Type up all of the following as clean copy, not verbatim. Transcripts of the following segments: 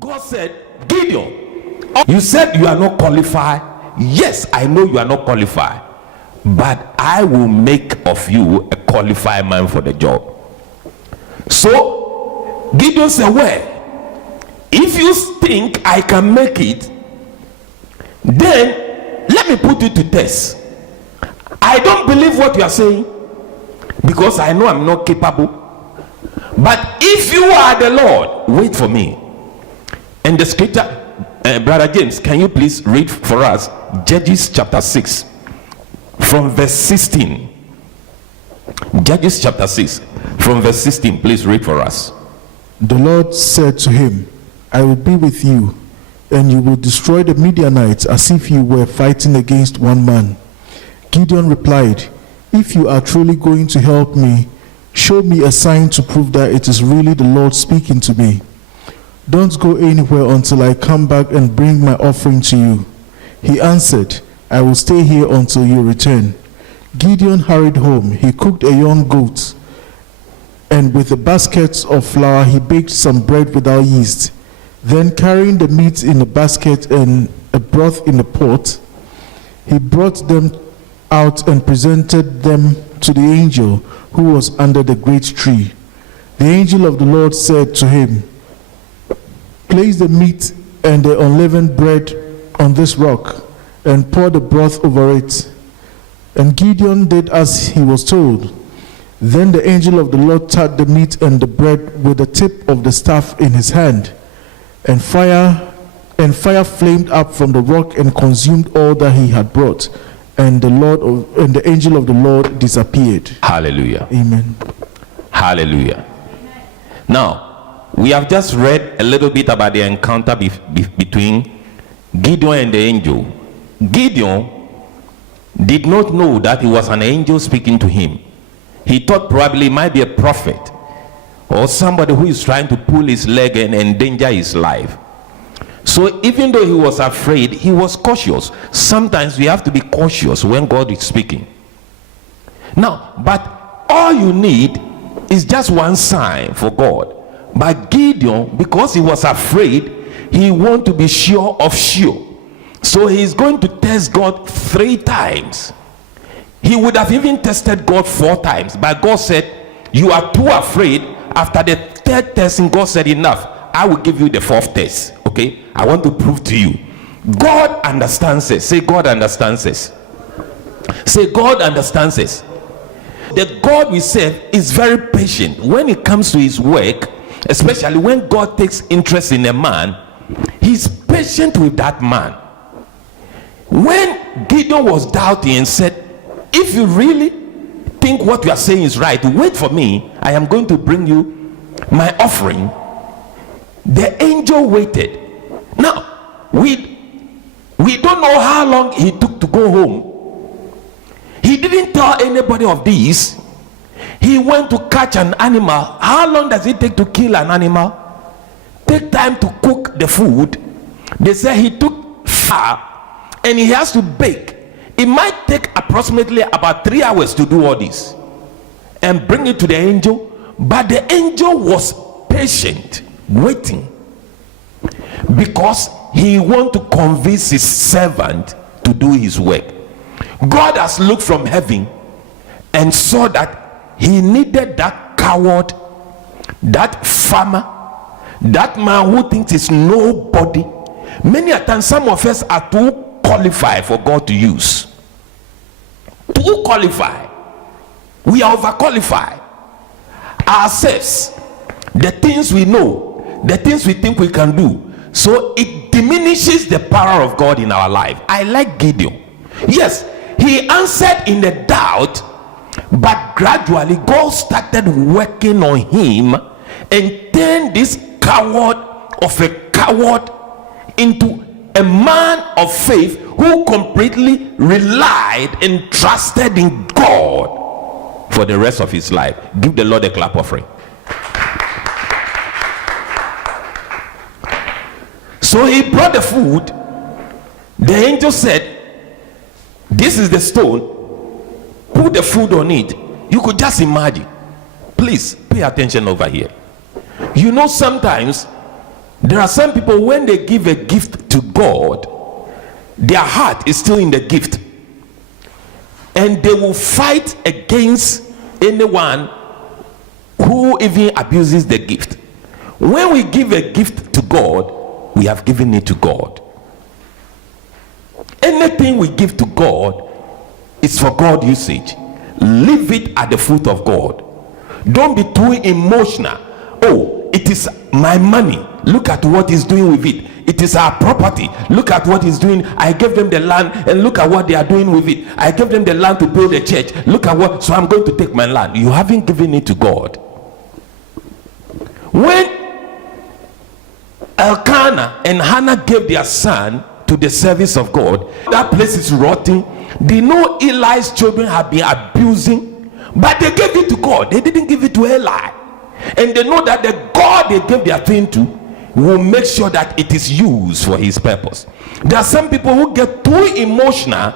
God said, Gideon, you said you are not qualified. Yes, I know you are not qualified, but I will make of you a qualified man for the job. So Gideon said, well, if you think I can make it, then let me put you to test. I don't believe what you are saying because I know I'm not capable. But if you are the Lord, wait for me. And the scripture, Brother James, can you please read for us Judges chapter 6 from verse 16? Judges chapter 6 from verse 16, please read for us. The Lord said to him, I will be with you, and you will destroy the Midianites as if you were fighting against one man. Gideon replied, if you are truly going to help me, show me a sign to prove that it is really the Lord speaking to me. Don't go anywhere until I come back and bring my offering to you. He answered, I will stay here until you return. Gideon hurried home. He cooked a young goat, and with a basket of flour he baked some bread without yeast. Then, carrying the meat in a basket and a broth in a pot, he brought them out and presented them to the angel who was under the great tree. The angel of the Lord said to him, place the meat and the unleavened bread on this rock and pour the broth over it. And Gideon did as he was told. Then the angel of the Lord touched the meat and the bread with the tip of the staff in his hand, and fire flamed up from the rock and consumed all that he had brought. And the angel of the Lord disappeared. Hallelujah. Amen. Hallelujah. Now, we have just read a little bit about the encounter between Gideon and the angel. Gideon did not know that it was an angel speaking to him. He thought probably it might be a prophet or somebody who is trying to pull his leg and endanger his life. So even though he was afraid, he was cautious. Sometimes we have to be cautious when God is speaking. Now, but all you need is just one sign for God. But Gideon, because he was afraid, he wanted to be sure of sure. So he's going to test God 3 times. He would have even tested God 4 times. But God said, you are too afraid. After the 3rd testing, God said, enough. I will give you the 4th test. Okay? I want to prove to you. God understands us. Say, God understands us. Say, God understands us. The God we serve is very patient. When it comes to his work, especially when God takes interest in a man, he's patient with that man. When Gideon was doubting and said, if you really think what you are saying is right, wait for me, I am going to bring you my offering. The angel waited. Now, we don't know how long he took to go home. He didn't tell anybody of this. He went to catch an animal. How long does it take to kill an animal? Take time to cook the food. They say he took flour and he has to bake. It might take approximately about 3 hours to do all this and bring it to the angel. But the angel was patient, waiting, because he wanted to convince his servant to do his work. God has looked from heaven and saw that he needed that coward, that farmer, that man who thinks he's nobody. Many a times, some of us are too qualified for God to use. Too qualified. We are overqualified. Ourselves, the things we know, the things we think we can do. So it diminishes the power of God in our life. I like Gideon. Yes, he answered in the doubt, but gradually God started working on him and turned this coward of a coward into a man of faith who completely relied and trusted in God for the rest of his life. Give the Lord a clap offering. So he brought the food. The angel said, this is the stone, put the food on it. You could just imagine. Please pay attention over here. You know, sometimes There are some people, when they give a gift to God, their heart is still in the gift, and they will fight against anyone who even abuses the gift. When we give a gift to God, we have given it to God. Anything we give to God is for God usage. Leave it at the foot of God. Don't be too emotional. Oh, it is my money, look at what he's doing with it. It is our property, look at what he's doing. I gave them the land and look at what they are doing with it. I gave them the land to build a church, look at what, so I'm going to take my land. You haven't given it to God. When Elkanah and Hannah gave their son to the service of God, that place is rotting. They know Eli's children have been abusing, but they gave it to God. They didn't give it to Eli. And they know that the God they gave their thing to will make sure that it is used for his purpose. There are some people who get too emotional.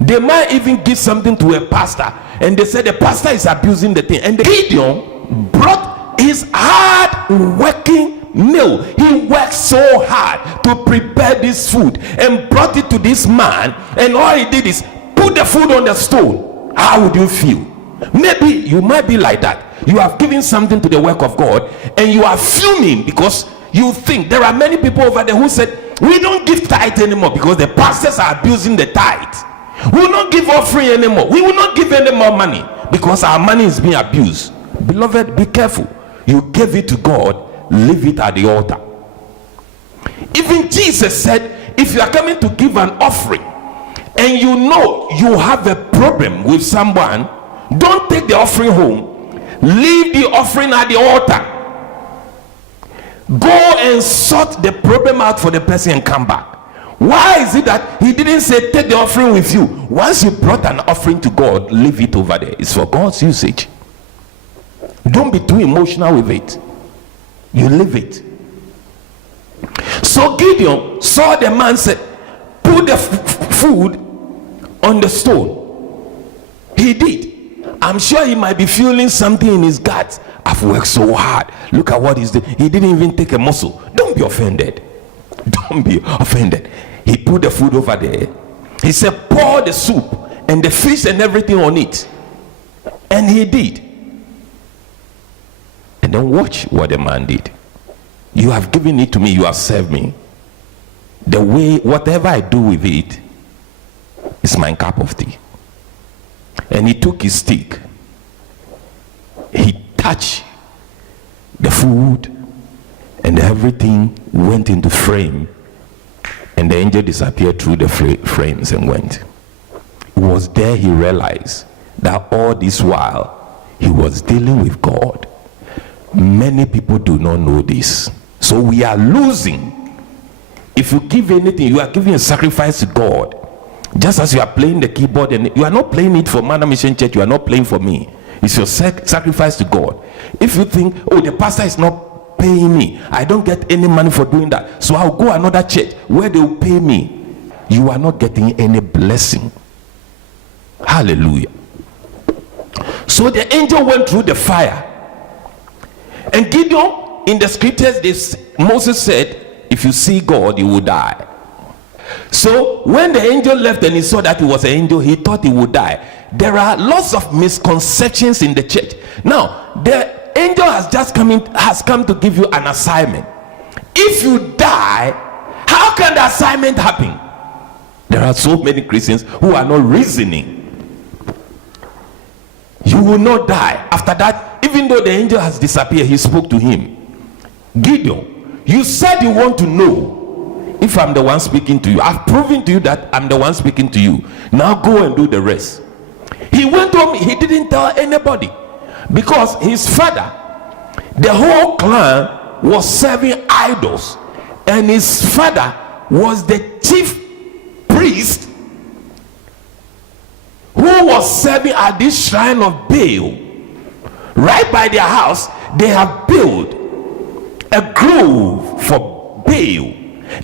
They might even give something to a pastor, and they say the pastor is abusing the thing. And Gideon brought his hard working meal. He worked so hard to prepare this food and brought it to this man, and all he did is put the food on the stone. How would you feel? Maybe you might be like that. You have given something to the work of God and you are fuming because you think. There are many people over there who said, we don't give tithe anymore because the pastors are abusing the tithe. We will not give offering anymore. We will not give any more money because our money is being abused. Beloved, be careful. You gave it to God, leave it at the altar. Even Jesus said, if you are coming to give an offering and you know you have a problem with someone, don't take the offering home. Leave the offering at the altar. Go and sort the problem out for the person and come back. Why is it that he didn't say take the offering with you? Once you brought an offering to God, leave it over there. It's for God's usage. Don't be too emotional with it. You leave it. So Gideon saw the man, said, put the food on the stone. He did. I'm sure he might be feeling something in his guts. I've worked so hard. Look at what he's doing. He didn't even take a muscle. Don't be offended. Don't be offended. He put the food over there. He said, pour the soup and the fish and everything on it. And he did. And then watch what the man did. You have given it to me. You have served me. The way, whatever I do with it is my cup of tea. And he took his stick. He touched the food and everything went into frame, and the angel disappeared through the frames and went. It was there he realized that all this while he was dealing with God. Many people do not know this. So we are losing. If you give anything, you are giving a sacrifice to God. Just as you are playing the keyboard, and you are not playing it for Manna Mission Church, you are not playing for me. It's your sacrifice to God. If you think, oh, the pastor is not paying me, I don't get any money for doing that, so I'll go another church where they will pay me, you are not getting any blessing. Hallelujah. So the angel went through the fire, and Gideon, in the scriptures, Moses said, if you see God, you will die. So when the angel left and he saw that he was an angel, he thought he would die. There are lots of misconceptions in the church. Now the angel has come to give you an assignment. If you die, how can the assignment happen? There are so many Christians who are not reasoning. You will not die. After that, even though the angel has disappeared, he spoke to him. Gideon, you said you want to know if I'm the one speaking to you. I've proven to you that I'm the one speaking to you. Now go and do the rest. He went home. He didn't tell anybody because his father, the whole clan was serving idols, and his father was the chief priest who was serving at this shrine of Baal. Right by their house, they have built a grove for Baal,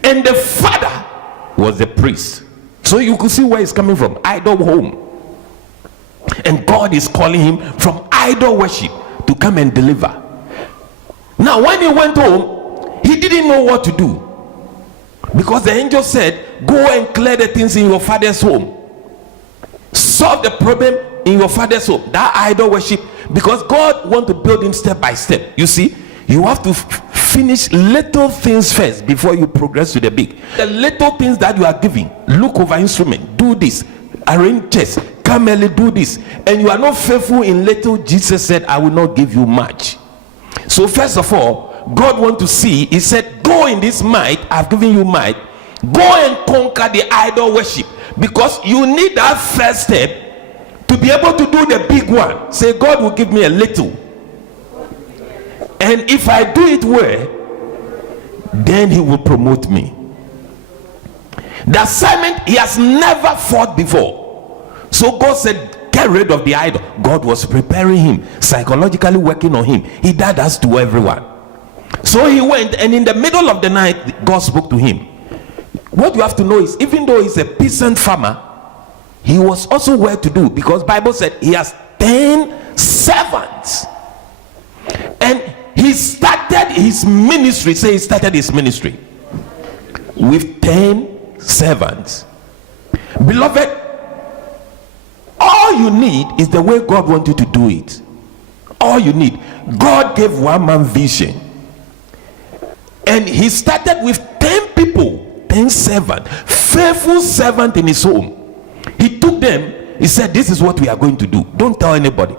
and the father was the priest. So you could see where it's coming from, idol home. And God is calling him from idol worship to come and deliver. Now when he went home, he didn't know what to do, because the angel said, go and clear the things in your father's home, solve the problem in your father's home, that idol worship, because God wants to build him step by step. You see, you have to finish little things first before you progress to the big. The little things that you are giving, look over instrument, do this, arrange chess, come early, do this, and you are not faithful in little, Jesus said, I will not give you much. So first of all, God wants to see, he said, go in this might, I've given you might, go and conquer the idol worship, because you need that first step to be able to do the big one. Say, God will give me a little, and if I do it well, then he will promote me. The assignment he has never fought before. So God said, get rid of the idol. God was preparing him, psychologically working on him. He did that to everyone. So he went, and in the middle of the night, God spoke to him. What you have to know is, even though he's a peasant farmer, he was also well to do, because Bible said he has 10 servants. And he started his ministry. Say he started his ministry with 10 servants. Beloved, all you need is the way God wants you to do it. All you need. God gave one man vision, and he started with 10 people, 10 servants, faithful servant in his home. He took them, he said, this is what we are going to do. Don't tell anybody.